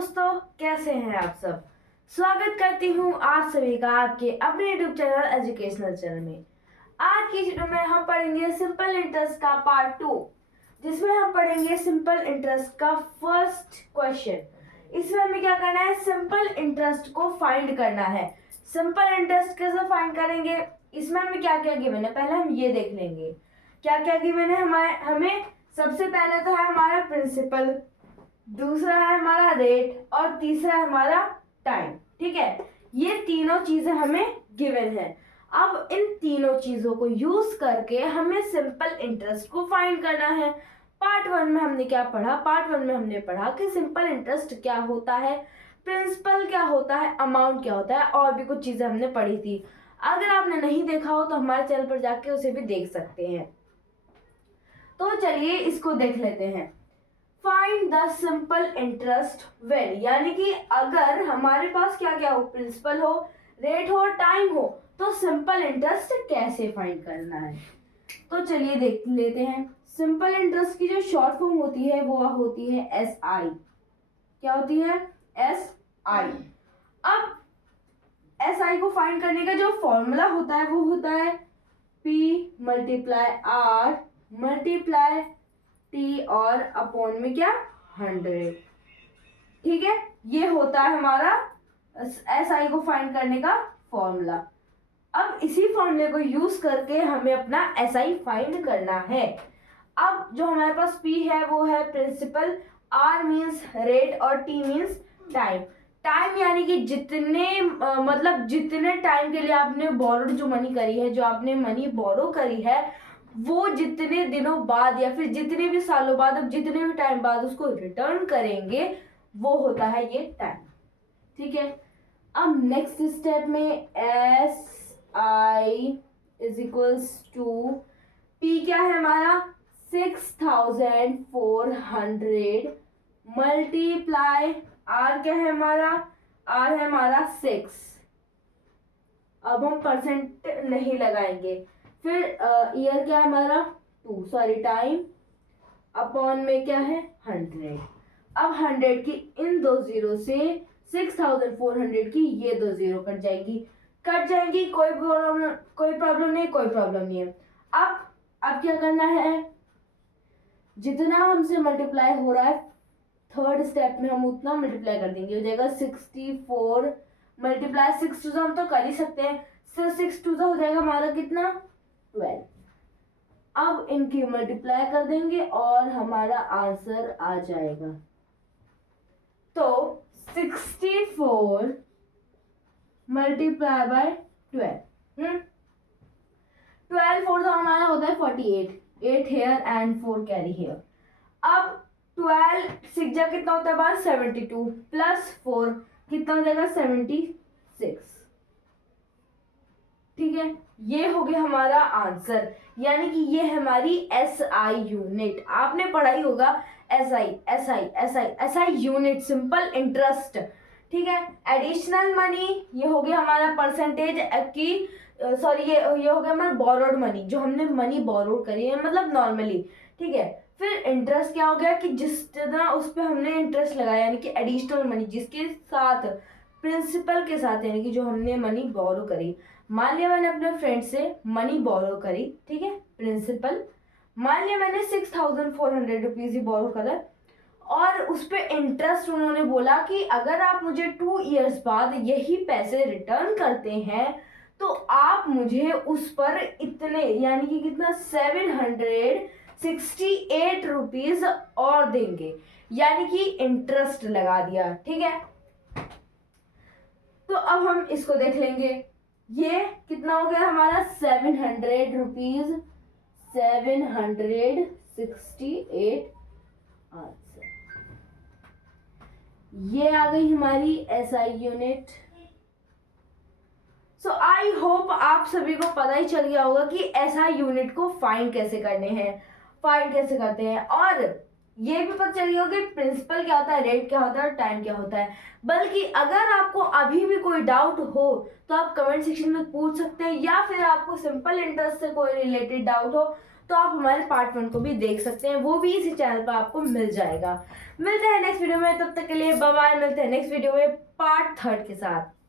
दोस्तों, कैसे हैं आप सब। स्वागत करती हूँ आप सभी का आपके अपने यूट्यूब चैनल एजुकेशनल चैनल में। आज की वीडियो में हम पढ़ेंगे सिंपल इंटरेस्ट का पार्ट 2, जिसमें हम पढ़ेंगे सिंपल इंटरेस्ट का फर्स्ट क्वेश्चन। इसमें हमें क्या करना है, सिंपल इंटरेस्ट को फाइंड करना है। सिंपल इंटरेस्ट कैसे फाइंड करेंगे, इसमें हमें क्या क्या गिवन है पहले हम ये देख लेंगे। क्या क्या गिवन है हमें सबसे पहले तो है हमारा प्रिंसिपल, दूसरा है हमारा रेट और तीसरा है हमारा टाइम। ठीक है, ये तीनों चीजें हमें गिवन है। अब इन तीनों चीजों को यूज करके हमें सिंपल इंटरेस्ट को फाइंड करना है। पार्ट 1 में हमने क्या पढ़ा, पार्ट 1 में हमने पढ़ा कि सिंपल इंटरेस्ट क्या होता है, प्रिंसिपल क्या होता है, अमाउंट क्या होता है, और भी कुछ चीजें हमने पढ़ी थी। अगर आपने नहीं देखा हो तो हमारे चैनल पर जाके उसे भी देख सकते हैं। तो चलिए इसको देख लेते हैं। Find the simple interest when, यानी कि अगर हमारे पास क्या क्या हो, प्रिंसिपल हो, रेट हो, टाइम हो, तो सिंपल इंटरेस्ट कैसे फाइंड करना है। तो चलिए देख लेते हैं। सिंपल इंटरेस्ट की जो शॉर्ट फॉर्म होती है वो होती है SI। क्या होती है, SI। अब SI को फाइंड करने का जो फॉर्मूला होता है वो होता है P multiply R multiply T और अपॉन में क्या 100। ठीक है, ये होता है हमारा SI को फाइंड करने का फॉर्मूला। अब इसी फॉर्मूले को यूज करके हमें अपना SI फाइंड करना है। अब जो हमारे पास P है वो है प्रिंसिपल, R मीन्स रेट और T मीन्स टाइम। टाइम यानी कि जितने मतलब जितने टाइम के लिए आपने बोरोड जो मनी करी है, जो आपने मनी बोरो करी है, वो जितने दिनों बाद या फिर जितने भी सालों बाद, अब जितने भी टाइम बाद उसको रिटर्न करेंगे, वो होता है ये टाइम। ठीक है, अब नेक्स्ट स्टेप में SI is equals to P क्या है हमारा 6400 मल्टीप्लाई R क्या है हमारा, R है हमारा 6। अब हम परसेंट नहीं लगाएंगे, फिर ईयर क्या है हमारा 2, सॉरी टाइम, अपॉन में क्या है 100। अब 100 की इन दो जीरो से 6400 की ये दो जीरो कट जाएगी, कोई प्रॉब्लम नहीं है। अब क्या करना है, जितना हमसे मल्टीप्लाई हो रहा है थर्ड स्टेप में हम उतना मल्टीप्लाई कर देंगे। हो जाएगा 64 मल्टीप्लाई 6 टू हम तो कर ही सकते हैं, 6 टू हो जाएगा हमारा कितना 12। अब इनकी मल्टीप्लाई कर देंगे और हमारा आंसर आ जाएगा। तो 64 मल्टीप्लाई बाय 12, 12 4 तो हमारा होता है 48, 8 हेयर एंड 4 कैरी हेयर। अब 12 6 जा कितना होता है बार 72 प्लस 4 कितना हो जाएगा 76। ठीक है, ये हो गया हमारा आंसर, यानी कि ये है हमारी SI यूनिट। आपने पढ़ा ही होगा SI यूनिट, सिंपल इंटरेस्ट। ठीक है, एडिशनल मनी ये हो गया हमारा परसेंटेज की, सॉरी ये हो गया हमारा बोरोड मनी, जो हमने मनी बोरो करी है मतलब नॉर्मली। ठीक है, फिर इंटरेस्ट क्या हो गया कि जितना उस पर हमने इंटरेस्ट लगाया, यानी कि एडिशनल मनी जिसके साथ प्रिंसिपल के साथ, यानी कि जो हमने मनी बोरो करी। मान लिया मैंने अपने फ्रेंड से मनी बोरो करी, ठीक है, प्रिंसिपल मान लिया मैंने 6400 रुपीज ही बोरो करा, और उस पर इंटरेस्ट उन्होंने बोला कि अगर आप मुझे 2 इयर्स बाद यही पैसे रिटर्न करते हैं तो आप मुझे उस पर इतने, यानी कि कितना 768 रुपीज और देंगे, यानी कि इंटरेस्ट लगा दिया। ठीक है, तो अब हम इसको देख लेंगे। ये कितना हो गया हमारा 700 रुपीज, 768 आंसर। ये आ गई हमारी SI unit. So I hope आप सभी को पता ही चल गया होगा कि SI यूनिट को फाइंड कैसे करते हैं, और ये भी पता चल गया कि प्रिंसिपल क्या होता है, रेट क्या होता है, टाइम क्या होता है। बल्कि अगर आपको अभी भी कोई डाउट हो तो आप कमेंट सेक्शन में पूछ सकते हैं, या फिर आपको सिंपल इंटरेस्ट से कोई रिलेटेड डाउट हो तो आप हमारे पार्ट 1 को भी देख सकते हैं, वो भी इसी चैनल पर आपको मिल जाएगा। मिलते हैं नेक्स्ट वीडियो में, तब तक के लिए बाय बाय। मिलते हैं नेक्स्ट वीडियो में पार्ट 3 के साथ।